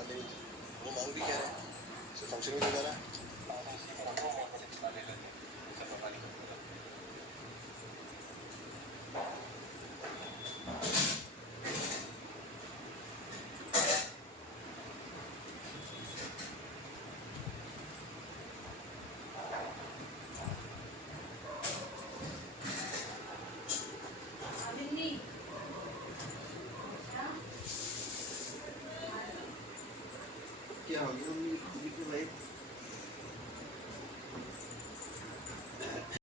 डालने की थी। वो मांग भी क्या रहा है, सिर्फ फंक्शन में ले जा रहा है। क्या हो गया?